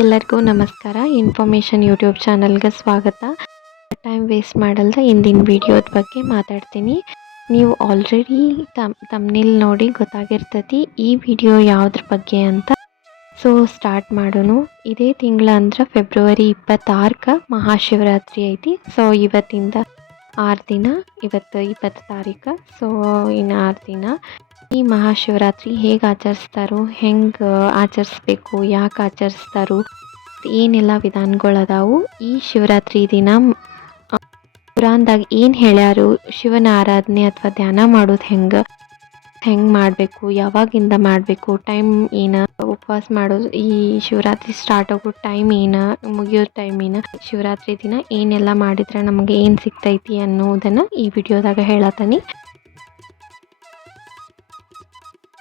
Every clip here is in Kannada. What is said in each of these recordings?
ಎಲ್ಲರಿಗೂ ನಮಸ್ಕಾರ. ಇನ್ಫಾರ್ಮೇಷನ್ ಯೂಟ್ಯೂಬ್ ಚಾನಲ್ಗೆ ಸ್ವಾಗತ. ಟೈಮ್ ವೇಸ್ಟ್ ಮಾಡಲ್ದ ಇಂದಿನ ವಿಡಿಯೋದ ಬಗ್ಗೆ ಮಾತಾಡ್ತೀನಿ. ನೀವು ಆಲ್ರೆಡಿ ತಮ್ನೇಲ್ ನೋಡಿ ಗೊತ್ತಾಗಿರ್ತೈತಿ ಈ ವಿಡಿಯೋ ಯಾವುದ್ರ ಬಗ್ಗೆ ಅಂತ. ಸೊ ಸ್ಟಾರ್ಟ್ ಮಾಡೋಣ. ಇದೇ ತಿಂಗಳ ಅಂದ್ರೆ ಫೆಬ್ರವರಿ 26ಕ್ಕೆ ಮಹಾಶಿವರಾತ್ರಿ ಐತಿ. ಸೊ ಇವತ್ತಿಂದ 6 ದಿನ, ಇವತ್ತು 20 ತಾರೀಕು. ಸೊ ಇನ್ನು 6 ದಿನ. ಈ ಮಹಾಶಿವರಾತ್ರಿ ಹೇಗೆ ಆಚರಿಸ್ತಾರೋ, ಹೆಂಗೆ ಆಚರಿಸ್ಬೇಕು, ಯಾಕೆ ಆಚರಿಸ್ತಾರೋ, ಏನೆಲ್ಲ ವಿಧಾನಗಳದಾವು. ಈ ಶಿವರಾತ್ರಿ ದಿನ ಪುರಾಣದಾಗ ಏನು ಹೇಳ್ಯಾರು, ಶಿವನ ಆರಾಧನೆ ಅಥವಾ ಧ್ಯಾನ ಮಾಡೋದು ಹೆಂಗೆ ಮಾಡಬೇಕು, ಯಾವಾಗಿಂದ ಮಾಡಬೇಕು, ಟೈಮ್ ಏನು, ಉಪವಾಸ ಮಾಡೋದು, ಈ ಶಿವರಾತ್ರಿ ಸ್ಟಾರ್ಟ್ ಆಗೋ ಟೈಮ್ ಏನು, ಮುಗಿಯೋ ಟೈಮ್ ಏನು, ಶಿವರಾತ್ರಿ ದಿನ ಏನೆಲ್ಲ ಮಾಡಿದ್ರೆ ನಮಗೆ ಏನು ಸಿಗ್ತೈತಿ ಅನ್ನೋದನ್ನು ಈ ವಿಡಿಯೋದಾಗ ಹೇಳತ್ತೀನಿ.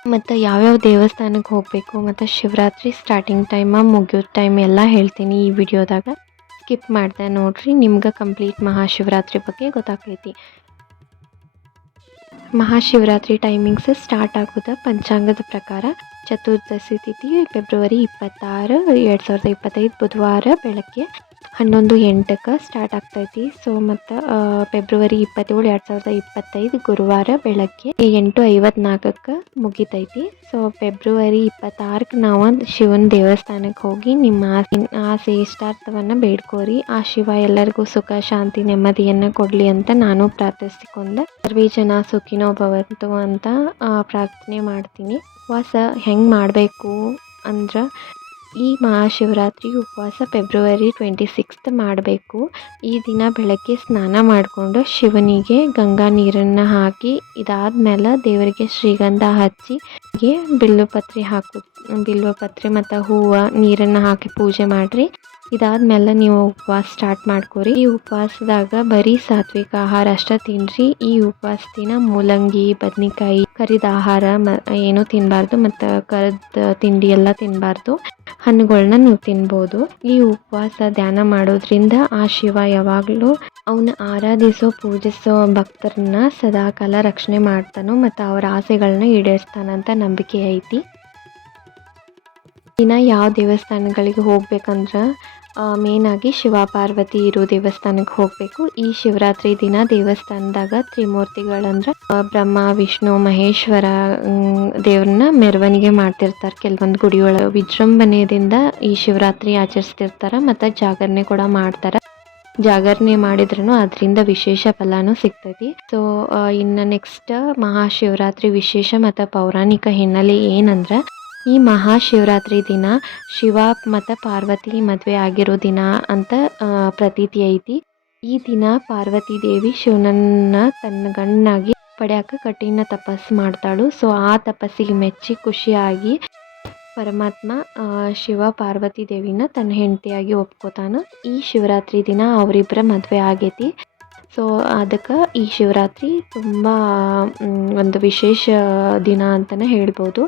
ಮತ್ತು ಯಾವ್ಯಾವ ದೇವಸ್ಥಾನಕ್ಕೆ ಹೋಗಬೇಕು ಮತ್ತು ಶಿವರಾತ್ರಿ ಸ್ಟಾರ್ಟಿಂಗ್ ಟೈಮ ಮುಗಿಯೋ ಟೈಮ್ ಎಲ್ಲ ಹೇಳ್ತೀನಿ ಈ ವಿಡಿಯೋದಾಗ. ಸ್ಕಿಪ್ ಮಾಡ್ದೆ ನೋಡ್ರಿ, ನಿಮ್ಗೆ ಕಂಪ್ಲೀಟ್ ಮಹಾಶಿವರಾತ್ರಿ ಬಗ್ಗೆ ಗೊತ್ತಾಗ್ತೈತಿ. ಮಹಾಶಿವರಾತ್ರಿ ಟೈಮಿಂಗ್ಸ್ ಸ್ಟಾರ್ಟ್ ಆಗೋದು ಪಂಚಾಂಗದ ಪ್ರಕಾರ ಚತುರ್ದಶಿ ತಿಥಿ ಫೆಬ್ರವರಿ 26, 2025 ಬುಧವಾರ ಬೆಳಗ್ಗೆ 11:08ಕ್ಕೆ ಸ್ಟಾರ್ಟ್ ಆಗ್ತೈತಿ. ಸೊ ಮತ್ತು ಫೆಬ್ರವರಿ 27, 2025 ಗುರುವಾರ ಬೆಳಗ್ಗೆ 8:54ಕ್ಕೆ ಮುಗಿತೈತಿ. ಸೊ ಫೆಬ್ರವರಿ 26ಕ್ಕೆ ನಾವು ಶಿವನ ದೇವಸ್ಥಾನಕ್ಕೆ ಹೋಗಿ ನಿಮ್ಮ ಆಸೆ ಇಷ್ಟಾರ್ಥವನ್ನು ಬೇಡ್ಕೋರಿ. ಆ ಶಿವ ಎಲ್ಲರಿಗೂ ಸುಖ, ಶಾಂತಿ, ನೆಮ್ಮದಿಯನ್ನು ಕೊಡಲಿ ಅಂತ ನಾನು ಪ್ರಾರ್ಥಿಸಿಕೊಂಡೆ. ಸರ್ವೇ ಜನ ಸುಖಿನೋ ಭವಂತು ಅಂತ ಪ್ರಾರ್ಥನೆ ಮಾಡ್ತೀನಿ. ಉಪವಾಸ ಹೆಂಗೆ ಮಾಡಬೇಕು ಅಂದ್ರೆ, ಈ ಮಹಾಶಿವರಾತ್ರಿ ಉಪವಾಸ ಫೆಬ್ರವರಿ 26 ಮಾಡಬೇಕು. ಈ ದಿನ ಬೆಳಗ್ಗೆ ಸ್ನಾನ ಮಾಡಿಕೊಂಡು ಶಿವನಿಗೆ ಗಂಗಾ ನೀರನ್ನು ಹಾಕಿ, ಇದಾದ್ಮೇಲೆ ದೇವರಿಗೆ ಶ್ರೀಗಂಧ ಹಚ್ಚಿ ಬಿಲ್ವಪತ್ರೆ ಮತ್ತು ಹೂವು ನೀರನ್ನು ಹಾಕಿ ಪೂಜೆ ಮಾಡಿರಿ. ಇದಾದ್ಮೇಲೆ ನೀವು ಉಪವಾಸ ಸ್ಟಾರ್ಟ್ ಮಾಡ್ಕೋರಿ. ಈ ಉಪವಾಸದಾಗ ಬರೀ ಸಾತ್ವಿಕ ಆಹಾರ ಅಷ್ಟೇ ತಿನ್ನಿರಿ. ಈ ಉಪವಾಸ ದಿನ ಮೂಲಂಗಿ, ಬದ್ನಿಕಾಯಿ, ಕರಿದ ಆಹಾರ ಏನೂ ತಿನ್ನಬಾರ್ದು ಮತ್ತು ಕರಿದ ತಿಂಡಿ ಎಲ್ಲ ತಿನ್ನಬಾರ್ದು. ಹಣ್ಣುಗಳನ್ನ ನೀವು ತಿನ್ಬೋದು. ಈ ಉಪವಾಸ ಧ್ಯಾನ ಮಾಡೋದ್ರಿಂದ ಆ ಶಿವ ಯಾವಾಗಲೂ ಅವನ ಆರಾಧಿಸೋ, ಪೂಜಿಸೋ ಭಕ್ತರನ್ನ ಸದಾಕಾಲ ರಕ್ಷಣೆ ಮಾಡ್ತಾನೋ ಮತ್ತು ಅವರ ಆಸೆಗಳನ್ನ ಈಡೇರಿಸ್ತಾನಂತ ನಂಬಿಕೆ ಐತಿ. ದಿನ ಯಾವ ದೇವಸ್ಥಾನಗಳಿಗೆ ಹೋಗ್ಬೇಕಂದ್ರೆ ಮೇನಾಗಿ ಶಿವ ಪಾರ್ವತಿ ಇರೋ ದೇವಸ್ಥಾನಕ್ಕೆ ಹೋಗಬೇಕು. ಈ ಶಿವರಾತ್ರಿ ದಿನ ದೇವಸ್ಥಾನದಾಗ ತ್ರಿಮೂರ್ತಿಗಳಂದ್ರೆ ಬ್ರಹ್ಮ, ವಿಷ್ಣು, ಮಹೇಶ್ವರ ದೇವ್ರನ್ನ ಮೆರವಣಿಗೆ ಮಾಡ್ತಿರ್ತಾರೆ. ಕೆಲವೊಂದು ಗುಡಿಯೊಳಗೆ ವಿಜೃಂಭಣೆಯಿಂದ ಈ ಶಿವರಾತ್ರಿ ಆಚರಿಸ್ತಿರ್ತಾರೆ ಮತ್ತು ಜಾಗರಣೆ ಕೂಡ ಮಾಡ್ತಾರೆ. ಜಾಗರಣೆ ಮಾಡಿದ್ರೂ ಅದರಿಂದ ವಿಶೇಷ ಫಲನೂ ಸಿಗ್ತೈತಿ. ಸೊ ಇನ್ನು ನೆಕ್ಸ್ಟ್ ಮಹಾಶಿವರಾತ್ರಿ ವಿಶೇಷ ಮತ್ತು ಪೌರಾಣಿಕ ಹಿನ್ನೆಲೆ ಏನಂದ್ರೆ, ಈ ಮಹಾಶಿವರಾತ್ರಿ ದಿನ ಶಿವ ಮತ್ತು ಪಾರ್ವತಿ ಮದುವೆ ಆಗಿರೋ ದಿನ ಅಂತ ಪ್ರತೀತಿ ಐತಿ. ಈ ದಿನ ಪಾರ್ವತಿ ದೇವಿ ಶಿವನನ್ನ ತನ್ನ ಗಂಡನಾಗಿ ಪಡ್ಯಾಕ ಕಠಿಣ ತಪಸ್ಸು ಮಾಡ್ತಾಳು. ಸೊ ಆ ತಪಸ್ಸಿಗೆ ಮೆಚ್ಚಿ ಖುಷಿಯಾಗಿ ಪರಮಾತ್ಮ ಶಿವ ಪಾರ್ವತಿ ದೇವಿನ ತನ್ನ ಹೆಂಡತಿಯಾಗಿ ಒಪ್ಕೋತಾನ. ಈ ಶಿವರಾತ್ರಿ ದಿನ ಅವರಿಬ್ಬರ ಮದುವೆ ಆಗೈತಿ. ಸೊ ಅದಕ್ಕೆ ಈ ಶಿವರಾತ್ರಿ ತುಂಬ ಒಂದು ವಿಶೇಷ ದಿನ ಅಂತಲೇ ಹೇಳ್ಬೋದು.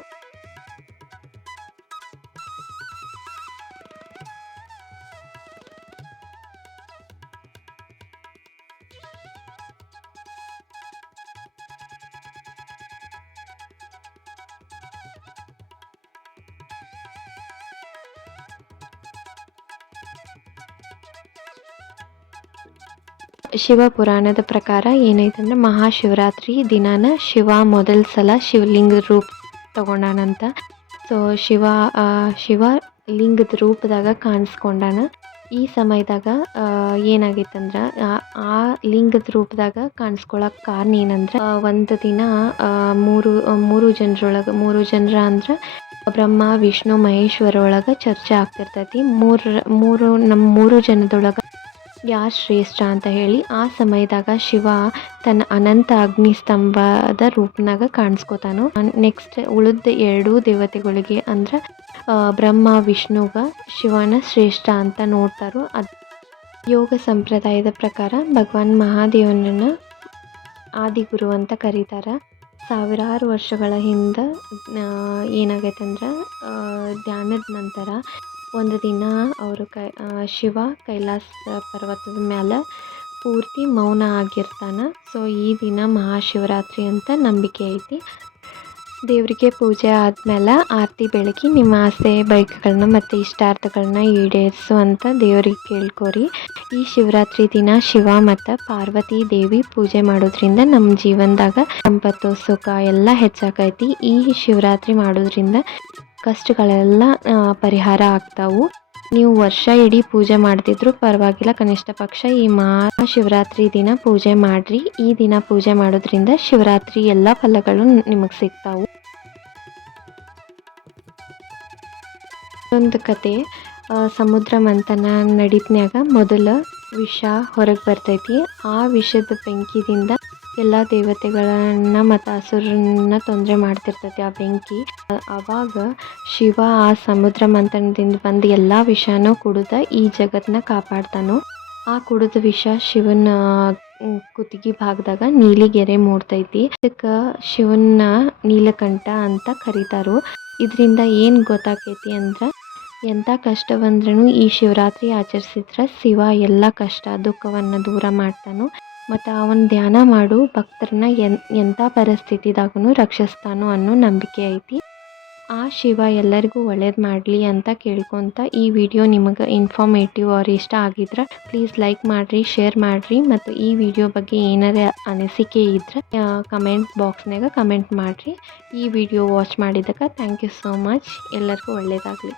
ಶಿವ ಪುರಾಣದ ಪ್ರಕಾರ ಏನೈತಂದ್ರೆ, ಮಹಾಶಿವರಾತ್ರಿ ದಿನಾನ ಶಿವ ಮೊದಲ ಸಲ ಶಿವಲಿಂಗದ ರೂಪ ತಗೊಂಡಾನಂತ. ಸೊ ಶಿವ ಲಿಂಗದ ರೂಪದಾಗ ಕಾಣಿಸ್ಕೊಂಡಾನ. ಈ ಸಮಯದಾಗ ಏನಾಗೈತಂದ್ರೆ, ಆ ಲಿಂಗದ ರೂಪದಾಗ ಕಾಣಿಸ್ಕೊಳಕ್ಕೆ ಕಾರಣ ಏನಂದ್ರೆ, ಒಂದು ದಿನ ಮೂರು ಜನರ ಅಂದ್ರೆ ಬ್ರಹ್ಮ, ವಿಷ್ಣು, ಮಹೇಶ್ವರ ಒಳಗೆ ಚರ್ಚೆ ಆಗ್ತಿರ್ತೈತಿ. ನಮ್ಮ ಮೂರು ಜನದೊಳಗೆ ಯಾರು ಶ್ರೇಷ್ಠ ಅಂತ ಹೇಳಿ. ಆ ಸಮಯದಾಗ ಶಿವ ತನ್ನ ಅನಂತ ಅಗ್ನಿಸ್ತಂಭದ ರೂಪನಾಗ ಕಾಣಿಸ್ಕೋತಾನು. ನೆಕ್ಸ್ಟ್ ಉಳಿದ 2 ದೇವತೆಗಳಿಗೆ ಅಂದ್ರೆ ಬ್ರಹ್ಮ, ವಿಷ್ಣುಗ ಶಿವನ ಶ್ರೇಷ್ಠ ಅಂತ ನೋಡ್ತಾರೋ. ಯೋಗ ಸಂಪ್ರದಾಯದ ಪ್ರಕಾರ ಭಗವಾನ್ ಮಹಾದೇವನನ್ನು ಆದಿಗುರು ಅಂತ ಕರೀತಾರೆ. ಸಾವಿರಾರು ವರ್ಷಗಳ ಹಿಂದೆ ಏನಾಗೈತಂದ್ರೆ, ಧ್ಯಾನದ ನಂತರ ಒಂದು ದಿನ ಅವರು ಶಿವ ಕೈಲಾಸ ಪರ್ವತದ ಮೇಲೆ ಪೂರ್ತಿ ಮೌನ ಆಗಿರ್ತಾನೆ. ಸೊ ಈ ದಿನ ಮಹಾಶಿವರಾತ್ರಿ ಅಂತ ನಂಬಿಕೆ ಐತಿ. ದೇವರಿಗೆ ಪೂಜೆ ಆದಮೇಲೆ ಆರತಿ ಬೆಳಗಿ ನಿಮ್ಮ ಆಸೆ ಬಯಕೆಗಳನ್ನ ಮತ್ತು ಇಷ್ಟಾರ್ಥಗಳನ್ನ ಈಡೇರಿಸುವಂತ ದೇವ್ರಿಗೆ ಕೇಳ್ಕೊರಿ. ಈ ಶಿವರಾತ್ರಿ ದಿನ ಶಿವ ಮತ್ತು ಪಾರ್ವತಿ ದೇವಿ ಪೂಜೆ ಮಾಡೋದ್ರಿಂದ ನಮ್ಮ ಜೀವನದಾಗ ಸಂಪತ್ತು ಸುಖ ಎಲ್ಲ ಹೆಚ್ಚಾಕೈತಿ. ಈ ಶಿವರಾತ್ರಿ ಮಾಡೋದ್ರಿಂದ ಕಷ್ಟಗಳೆಲ್ಲ ಪರಿಹಾರ ಆಗ್ತಾವು. ನೀವು ವರ್ಷ ಇಡೀ ಪೂಜೆ ಮಾಡ್ತಿದ್ರು ಪರವಾಗಿಲ್ಲ, ಕನಿಷ್ಠ ಪಕ್ಷ ಈ ಮಹಾಶಿವರಾತ್ರಿ ದಿನ ಪೂಜೆ ಮಾಡ್ರಿ. ಈ ದಿನ ಪೂಜೆ ಮಾಡೋದ್ರಿಂದ ಶಿವರಾತ್ರಿ ಎಲ್ಲ ಫಲಗಳು ನಿಮಗೆ ಸಿಗ್ತಾವು. ಒಂದು ಕತೆ, ಸಮುದ್ರ ಮಂಥನ ನಡೀತ್ನ್ಯಾಗ ಮೊದಲ ವಿಷ ಹೊರಗೆ ಬರ್ತೈತಿ. ಆ ವಿಷದ ಬೆಂಕಿದಿಂದ ಎಲ್ಲ ದೇವತೆಗಳನ್ನ ಮತ್ತು ಅಸುರನ್ನ ತೊಂದರೆ ಮಾಡ್ತಿರ್ತೈತಿ ಆ ಬೆಂಕಿ. ಆವಾಗ ಶಿವ ಆ ಸಮುದ್ರ ಮಂಥನದಿಂದ ಬಂದು ಎಲ್ಲ ವಿಷನೂ ಕುಡಿದ ಈ ಜಗತ್ತನ್ನ ಕಾಪಾಡ್ತಾನೋ. ಆ ಕುಡಿದ ವಿಷ ಶಿವನ ಕುತ್ತಿಗೆ ಭಾಗದಾಗ ನೀಲಿಗೆರೆ ಮೂಡ್ತೈತಿ. ಇದಕ್ಕೆ ಶಿವನ ನೀಲಕಂಠ ಅಂತ ಕರೀತಾರೋ. ಇದರಿಂದ ಏನು ಗೊತ್ತಾಕೈತಿ ಅಂದ್ರೆ, ಎಂಥ ಕಷ್ಟ ಬಂದ್ರೂ ಈ ಶಿವರಾತ್ರಿ ಆಚರಿಸಿದ್ರೆ ಶಿವ ಎಲ್ಲ ಕಷ್ಟ ದುಃಖವನ್ನು ದೂರ ಮಾಡ್ತಾನೋ ಮತ್ತು ಅವನ ಧ್ಯಾನ ಮಾಡು ಭಕ್ತರನ್ನ ಎಂಥ ಪರಿಸ್ಥಿತಿದಾಗೂ ರಕ್ಷಿಸ್ತಾನೋ ಅನ್ನೋ ನಂಬಿಕೆ ಐತಿ. ಆ ಶಿವ ಎಲ್ಲರಿಗೂ ಒಳ್ಳೇದು ಮಾಡಲಿ ಅಂತ ಕೇಳ್ಕೊತ ಈ ವಿಡಿಯೋ ನಿಮಗೆ ಇನ್ಫಾರ್ಮೇಟಿವ್ ಆರ್ ಇಷ್ಟ ಆಗಿದ್ರೆ ಪ್ಲೀಸ್ ಲೈಕ್ ಮಾಡಿರಿ, ಶೇರ್ ಮಾಡಿರಿ ಮತ್ತು ಈ ವಿಡಿಯೋ ಬಗ್ಗೆ ಏನಾರ ಅನಿಸಿಕೆ ಇದ್ರೆ ಕಮೆಂಟ್ ಬಾಕ್ಸ್ನಾಗ ಕಮೆಂಟ್ ಮಾಡಿರಿ. ಈ ವಿಡಿಯೋ ವಾಚ್ ಮಾಡಿದ್ದಕ್ಕೆ ಥ್ಯಾಂಕ್ ಯು ಸೋ ಮಚ್. ಎಲ್ಲರಿಗೂ ಒಳ್ಳೆಯದಾಗಲಿ.